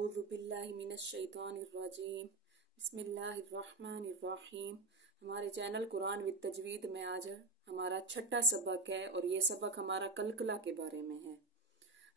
अऊज़ु बिल्लाहि मिनश्शैतानिर्रजीम बिस्मिल्लाहिर्रहमानिर्रहीम। हमारे चैनल कुरान विद तजवीद में आज हमारा छठा सबक है और ये सबक हमारा कलकला के बारे में है।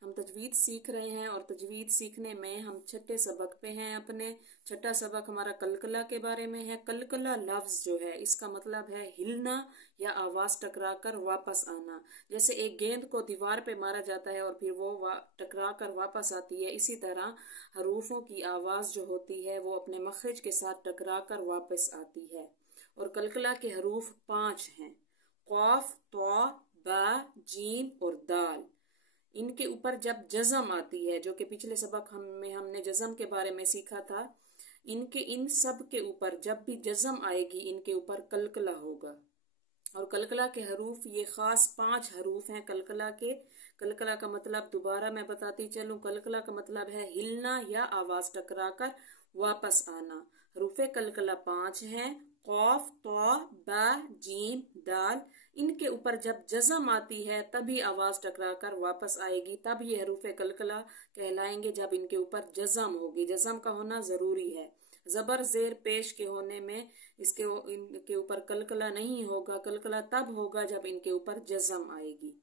हम तजवीद सीख रहे हैं और तजवीद सीखने में हम छठे सबक पे हैं अपने। छठा सबक हमारा कलकला के बारे में है। कलकला लफ्ज़ जो है इसका मतलब है हिलना या आवाज़ टकरा कर वापस आना। जैसे एक गेंद को दीवार पे मारा जाता है और फिर वो टकरा कर वापस आती है, इसी तरह हरूफों की आवाज़ जो होती है वो अपने मखरज के साथ टकरा कर वापस आती है। और कलकला के हरूफ 5 हैं, क़ाफ, तौ, बा, जीम और दाल। इनके ऊपर जब जज़म आती है, जो कि पिछले सबक हमने जज़म के बारे में सीखा था, इन सब के ऊपर जब भी जज़म आएगी इनके ऊपर कलकला होगा। और कलकला के हरूफ ये ख़ास 5 हरूफ हैं कलकला के। कलकला का मतलब दोबारा मैं बताती चलूँ, कलकला का मतलब है हिलना या आवाज़ टकरा कर वापस आना। हरूफे कलकला 5 हैं, क़ाफ, तौ, बा, जीम, दाल। इनके ऊपर जब जज़म आती है तभी आवाज़ टकरा कर वापस आएगी, तब ये हरूफे कलकला कहलाएंगे जब इनके ऊपर जज़म होगी। जज़म का होना ज़रूरी है। ज़बर ज़ेर पेश के होने में इनके ऊपर कलकला नहीं होगा। कलकला तब होगा जब इनके ऊपर जज़म आएगी।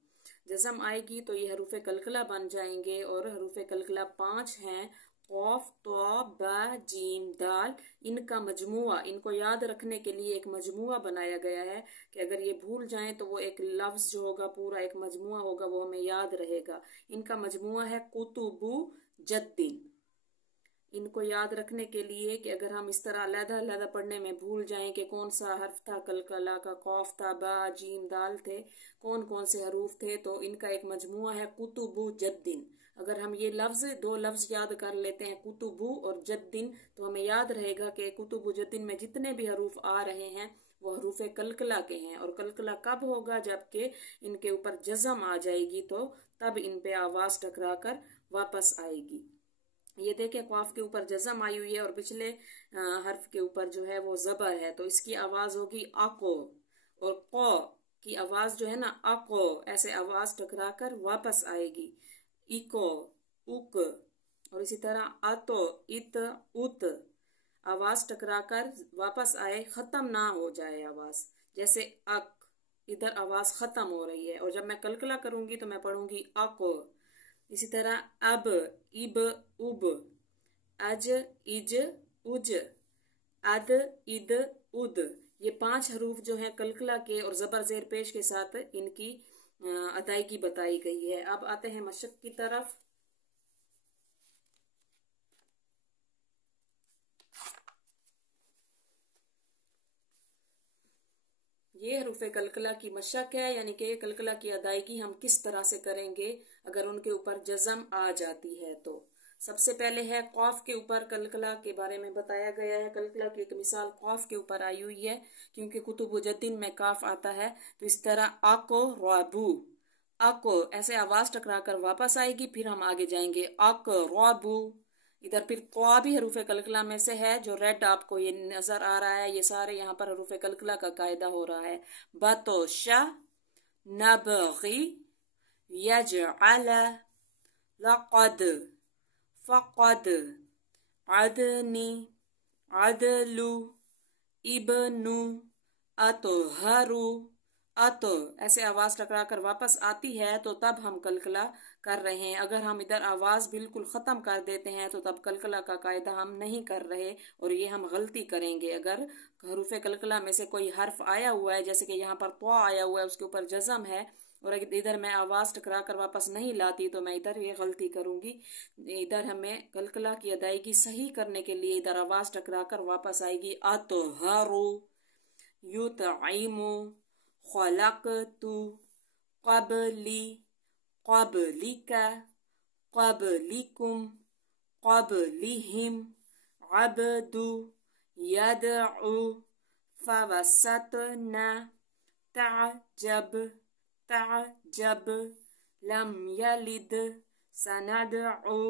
जज़म आएगी तो ये हरूफे कलकला बन जाएंगे। और हरूफे कलकला 5 हैं, क़ाफ, तौ, बा, जीम, दाल। इनका मजमुआ, इनको याद रखने के लिए एक मजमुआ बनाया गया है कि अगर ये भूल जाएं तो वो एक लफ्ज़ जो होगा पूरा एक मजमुआ होगा, वो हमें याद रहेगा। इनका मजमुआ है कुतुबु जद्दिन। इनको याद रखने के लिए कि अगर हम इस तरह अलग-अलग पढ़ने में भूल जाएं कि कौन सा हर्फ था कलकला का, क़ाफ था, बा, जीम, दाल थे, कौन कौन से हरूफ थे, तो इनका एक मजमुआ है कुतुबु जद्दिन। अगर हम ये दो लफ्ज़ याद कर लेते हैं, कुतुबु और जद्दिन, तो हमें याद रहेगा कि कुतुबु जद्दिन में जितने भी हरूफ आ रहे हैं वो हरूफ कलकला के हैं। और कलकला कब होगा? जबकि इनके ऊपर जज़म आ जाएगी, तो तब इन पे आवाज़ टकरा कर वापस आएगी। ये देखें, क़ाफ के ऊपर जज़म आई हुई है और पिछले हर्फ के ऊपर जो है वो ज़बर है, तो इसकी आवाज़ होगी अको। और क़ की आवाज़ जो है ना, अको, ऐसे आवाज़ टकरा कर वापस आएगी। इको, उक। और इसी तरह अतो, इत, उत। आवाज़ टकरा कर वापस आए, ख़त्म ना हो जाए आवाज़। जैसे अक, इधर आवाज़ ख़त्म हो रही है और जब मैं कलकला करूँगी तो मैं पढ़ूंगी अको। इसी तरह अब, इब, उब, अज, इज, उज, अद, इद, उद। ये 5 हरूफ जो हैं कलकला के और ज़बर ज़ेर पेश के साथ इनकी अदायगी बताई गई है। अब आते हैं मशक की तरफ। ये हरूफे कलकला की मशक है, यानी कि कलकला की अदायगी हम किस तरह से करेंगे अगर उनके ऊपर जज़म आ जाती है। तो सबसे पहले है क़ाफ के ऊपर कलकला के बारे में बताया गया है। कलकला की एक मिसाल क़ाफ के ऊपर आई हुई है, क्योंकि कुतुबु जद्दिन में काफ आता है। तो इस तरह अको, राबू, अको, ऐसे आवाज़ टकरा कर वापस आएगी। फिर हम आगे जाएंगे, अक, राबू। इधर फिर क़ा भी हरूफे कलकला में से है, जो रेड आपको ये नजर आ रहा है। ये सारे यहाँ पर हरूफे कलकला का कायदा हो रहा है। बतोशा, नबगी, यजअल, लक़द, फ़क़द, अदनी, अदलु, इबनु, अतहरु, अतो, ऐसे आवाज़ टकरा कर वापस आती है तो तब हम कलकला कर रहे हैं। अगर हम इधर आवाज़ बिल्कुल ख़त्म कर देते हैं तो तब कलकला का कायदा हम नहीं कर रहे और ये हम गलती करेंगे। अगर हरूफ कलकला में से कोई हर्फ आया हुआ है, जैसे कि यहाँ पर तो आया हुआ है, उसके ऊपर जज़म है और इधर मैं आवाज़ टकरा कर वापस नहीं लाती, तो मैं इधर ये गलती करूँगी। इधर हमें कलकला की अदायगी सही करने के लिए इधर आवाज़ टकरा कर वापस आएगी। अतहरु, युतइमु, खलक़तु, क़ब्ली, क़ब्लिका, क़ब्लिकुम, क़ब्लिहिम, अब्दु, यदउ, फ़वसतना, तअजब, तअजब, लम यलिद, सनदउ,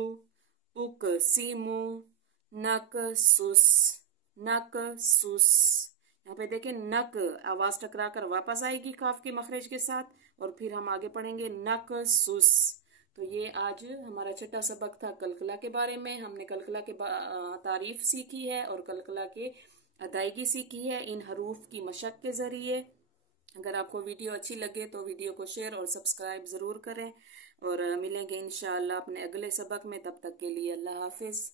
उक़सिमु, नक़सुस, नक़सुस। यहाँ पे देखें, नक आवाज़ टकरा कर वापस आएगी काफ के मखरज के साथ और फिर हम आगे पढ़ेंगे नक़सुस, تو یہ آج ہمارا چھٹا سبق تھا کلکلا کے بارے میں. ہم نے کلکلا کے تعریف سیکھی ہے اور کلکلا کے ادائیگی سیکھی ہے ان حروف کی مشق کے ذریعے. اگر آپ کو ویڈیو اچھی لگے تو ویڈیو کو شیئر اور سبسکرائب ضرور کریں، اور ملیں گے انشاءاللہ اپنے اگلے سبق میں. تب تک کے لیے اللہ حافظ.